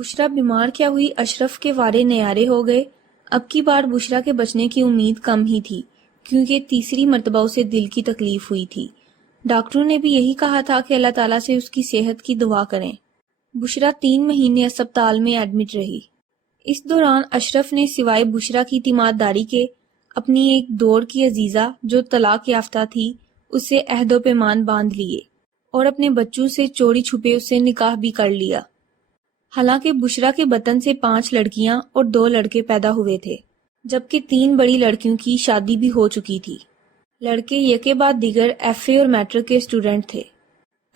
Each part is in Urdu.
بشرا بیمار کیا ہوئی اشرف کے وارے نیارے ہو گئے۔ اب کی بار بشرا کے بچنے کی امید کم ہی تھی، کیونکہ تیسری مرتبہ اسے دل کی تکلیف ہوئی تھی۔ ڈاکٹروں نے بھی یہی کہا تھا کہ اللہ تعالیٰ سے اس کی صحت کی دعا کریں۔ بشرا 3 مہینے اسپتال میں ایڈمٹ رہی۔ اس دوران اشرف نے سوائے بشرا کی تیمارداری کے اپنی ایک دوڑ کی عزیزہ جو طلاق یافتہ تھی اس سے عہد و پیمان باندھ لیے اور اپنے بچوں سے چوری چھپے اس سے نکاح بھی کر لیا۔ حالانکہ بشرا کے بطن سے 5 لڑکیاں اور 2 لڑکے پیدا ہوئے تھے، جبکہ 3 بڑی لڑکیوں کی شادی بھی ہو چکی تھی۔ لڑکے یکے بعد دیگر FA اور میٹرک کے اسٹوڈنٹ تھے۔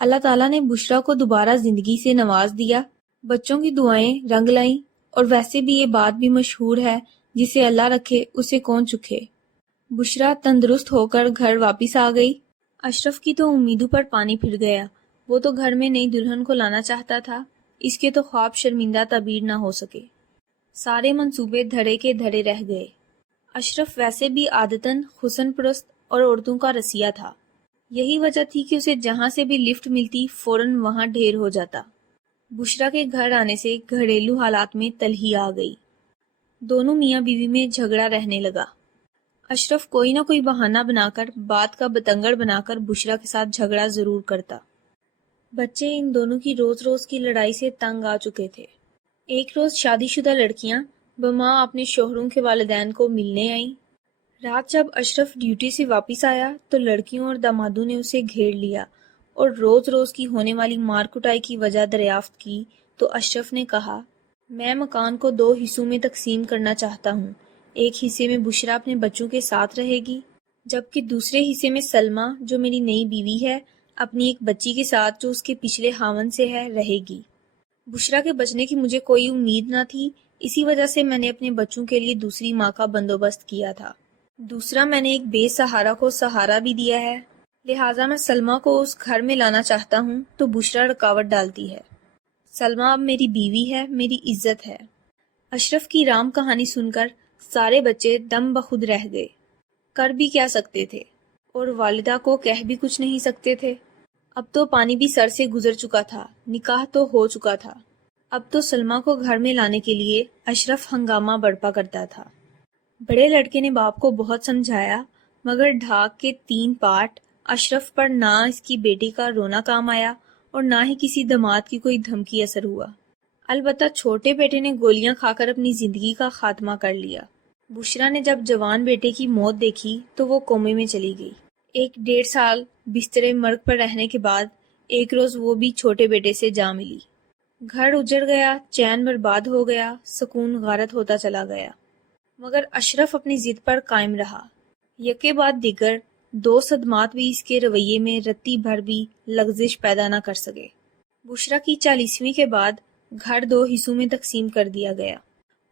اللہ تعالیٰ نے بشرا کو دوبارہ زندگی سے نواز دیا، بچوں کی دعائیں رنگ لائیں، اور ویسے بھی یہ بات بھی مشہور ہے جسے اللہ رکھے اسے کون چکھے۔ بشرا تندرست ہو کر گھر واپس آ گئی۔ اشرف کی تو امیدوں پر پانی پھر گیا۔ وہ تو گھر میں نئی دلہن کو لانا چاہتا تھا، اس کے تو خواب شرمندہ تعبیر نہ ہو سکے۔ سارے منصوبے دھڑے کے دھڑے رہ گئے۔ اشرف ویسے بھی عادتاً حسن پرست اور عورتوں کا رسیہ تھا۔ یہی وجہ تھی کہ اسے جہاں سے بھی لفٹ ملتی فوراً وہاں ڈھیر ہو جاتا۔ بشرا کے گھر آنے سے گھریلو حالات میں تلخی آ گئی۔ دونوں میاں بیوی میں جھگڑا رہنے لگا۔ اشرف کوئی نہ کوئی بہانہ بنا کر، بات کا بتنگڑ بنا کر بشرا کے ساتھ جھگڑا ضرور کرتا۔ بچے ان دونوں کی روز روز کی لڑائی سے تنگ آ چکے تھے۔ ایک روز شادی شدہ لڑکیاں بماں اپنے شوہروں کے والدین کو ملنے آئیں۔ رات جب اشرف ڈیوٹی سے واپس آیا تو لڑکیوں اور دامادوں نے اسے گھیر لیا اور روز روز کی ہونے والی مار کٹائی کی وجہ دریافت کی تو اشرف نے کہا، میں مکان کو 2 حصوں میں تقسیم کرنا چاہتا ہوں۔ ایک حصے میں بشرا اپنے بچوں کے ساتھ رہے گی، جبکہ دوسرے حصے میں سلمیٰ جو میری نئی بیوی ہے اپنی ایک بچی کے ساتھ جو اس کے پچھلے خاوند سے ہے رہے گی۔ بشرا کے بچنے کی مجھے کوئی امید نہ تھی، اسی وجہ سے میں نے اپنے بچوں کے لیے دوسری ماں کا بندوبست کیا تھا۔ دوسرا، میں نے ایک بے سہارا کو سہارا بھی دیا ہے، لہٰذا میں سلمیٰ کو اس گھر میں لانا چاہتا ہوں تو بشرا رکاوٹ ڈالتی ہے۔ سلمیٰ اب میری بیوی ہے، میری عزت ہے۔ اشرف کی رام کہانی سن کر سارے بچے دم بخود رہ گئے۔ کر بھی کیا سکتے تھے، اور والدہ کو کہہ بھی کچھ نہیں سکتے تھے۔ اب تو پانی بھی سر سے گزر چکا تھا، نکاح تو ہو چکا تھا۔ اب تو سلمیٰ کو گھر میں لانے کے لیے اشرف ہنگامہ برپا کرتا تھا۔ بڑے لڑکے نے باپ کو بہت سمجھایا، مگر ڈھاک کے 3 پارٹ اشرف پر نہ اس کی بیٹی کا رونا کام آیا اور نہ ہی کسی داماد کی کوئی دھمکی اثر ہوا۔ البتہ چھوٹے بیٹے نے گولیاں کھا کر اپنی زندگی کا خاتمہ کر لیا۔ بشرا نے جب جوان بیٹے کی موت دیکھی تو وہ کومے میں چلی گئی۔ 1.5 سال بستر مرگ پر رہنے کے بعد ایک روز وہ بھی چھوٹے بیٹے سے جا ملی۔ گھر اجڑ گیا، چین برباد ہو گیا، سکون غارت ہوتا چلا گیا، مگر اشرف اپنی ضد پر قائم رہا۔ یکے بعد دیگر 2 صدمات بھی اس کے رویے میں رتی بھر بھی لغزش پیدا نہ کر سکے۔ بشرا کی 40ویں کے بعد گھر 2 حصوں میں تقسیم کر دیا گیا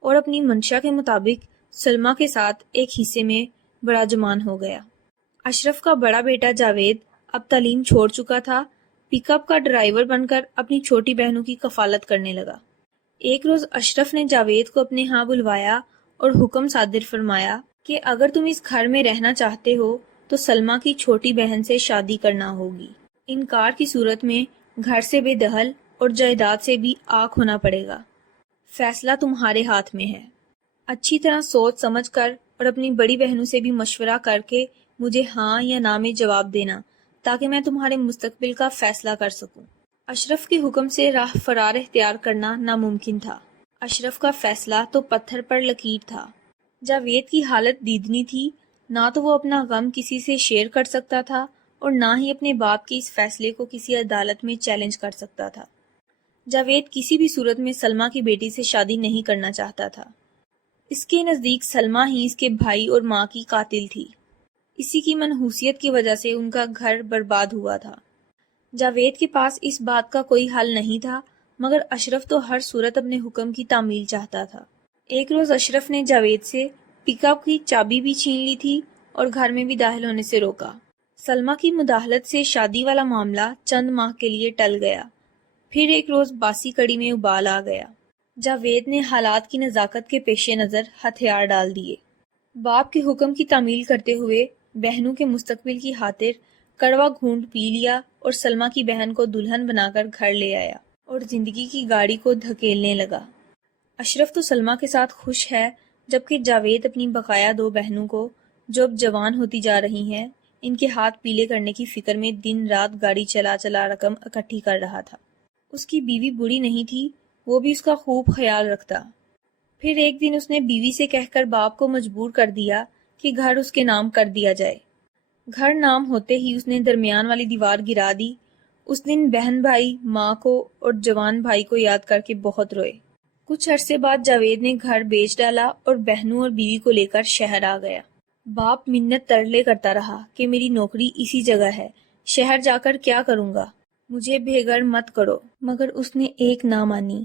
اور اپنی منشا کے مطابق سلمیٰ کے ساتھ ایک حصے میں براجمان ہو گیا۔ اشرف کا بڑا بیٹا جاوید اب تعلیم چھوڑ چکا تھا، پک اپ کا ڈرائیور بن کر اپنی چھوٹی بہنوں کی کفالت کرنے لگا۔ ایک روز اشرف نے جاوید کو اپنے ہاں بلوایا اور حکم صادر فرمایا کہ اگر تم اس گھر میں رہنا چاہتے ہو تو سلمیٰ کی چھوٹی بہن سے شادی کرنا ہوگی، انکار کی صورت میں گھر سے بے دخل اور جائیداد سے بھی آنکھ ہونا پڑے گا۔ فیصلہ تمہارے ہاتھ میں ہے۔ اچھی طرح سوچ سمجھ کر اور اپنی بڑی بہنوں سے بھی مشورہ کر کے مجھے ہاں یا نہ میں جواب دینا تاکہ میں تمہارے مستقبل کا فیصلہ کر سکوں۔ اشرف کے حکم سے راہ فرار اختیار کرنا ناممکن تھا۔ اشرف کا فیصلہ تو پتھر پر لکیر تھا۔ جاوید کی حالت دیدنی تھی، نہ تو وہ اپنا غم کسی سے شیئر کر سکتا تھا اور نہ ہی اپنے باپ کے اس فیصلے کو کسی عدالت میں چیلنج کر سکتا تھا۔ جاوید کسی بھی صورت میں سلمیٰ کی بیٹی سے شادی نہیں کرنا چاہتا تھا۔ اس کے نزدیک سلمیٰ ہی اس کے بھائی اور ماں کی قاتل تھی۔ اسی کی منحوسیت کی وجہ سے ان کا گھر برباد ہوا تھا۔ جاوید کے پاس اس بات کا کوئی حل نہیں تھا، مگر اشرف تو ہر صورت اپنے حکم کی تعمیل چاہتا تھا۔ ایک روز اشرف نے جاوید سے پک اپ کی چابی بھی چھین لی تھی اور گھر میں بھی داخل ہونے سے روکا۔ سلمیٰ کی مداخلت سے شادی والا معاملہ چند ماہ کے لیے ٹل گیا۔ پھر ایک روز باسی کڑی میں ابال آ گیا۔ جاوید نے حالات کی نزاکت کے پیش نظر ہتھیار ڈال دیے۔ باپ کے حکم کی تعمیل کرتے ہوئے بہنوں کے مستقبل کی خاطر کڑوا گھونٹ پی لیا اور سلمیٰ کی بہن کو دلہن بنا کر گھر لے آیا۔ اور زندگی کی گاڑی کو دھکیلنے لگا۔ اشرف تو سلمیٰ کے ساتھ خوش ہے، جبکہ جاوید اپنی بقایا 2 بہنوں کو، جو اب جوان ہوتی جا رہی ہیں، ان کے ہاتھ پیلے کرنے کی فکر میں دن رات گاڑی چلا چلا رقم اکٹھی کر رہا تھا۔ اس کی بیوی بری نہیں تھی، وہ بھی اس کا خوب خیال رکھتا۔ پھر ایک دن اس نے بیوی سے کہہ کر باپ کو مجبور کر دیا کہ گھر اس کے نام کر دیا جائے۔ گھر نام ہوتے ہی اس نے درمیان والی دیوار گرا دی۔ اس دن بہن بھائی ماں کو اور جوان بھائی کو یاد کر کے بہت روئے۔ کچھ عرصے بعد جاوید نے گھر بیچ ڈالا اور بہنوں اور بیوی کو لے کر شہر آ گیا۔ باپ منت ترلے کرتا رہا کہ میری نوکری اسی جگہ ہے، شہر جا کر کیا کروں گا، مجھے بے گھر مت کرو، مگر اس نے ایک نہ مانی۔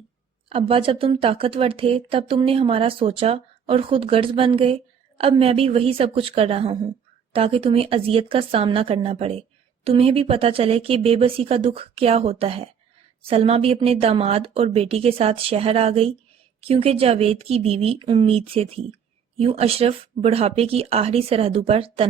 ابا جب تم طاقتور تھے تب تم نے ہمارا سوچا اور خود غرض بن گئے، اب میں بھی وہی سب کچھ کر رہا ہوں تاکہ تمہیں اذیت کا سامنا کرنا پڑے، تمہیں بھی پتہ چلے کہ بے بسی کا دکھ کیا ہوتا ہے۔ سلمیٰ بھی اپنے داماد اور بیٹی کے ساتھ شہر آ گئی، کیونکہ جاوید کی بیوی امید سے تھی۔ یوں اشرف بڑھاپے کی آخری سرحدوں پر تنہا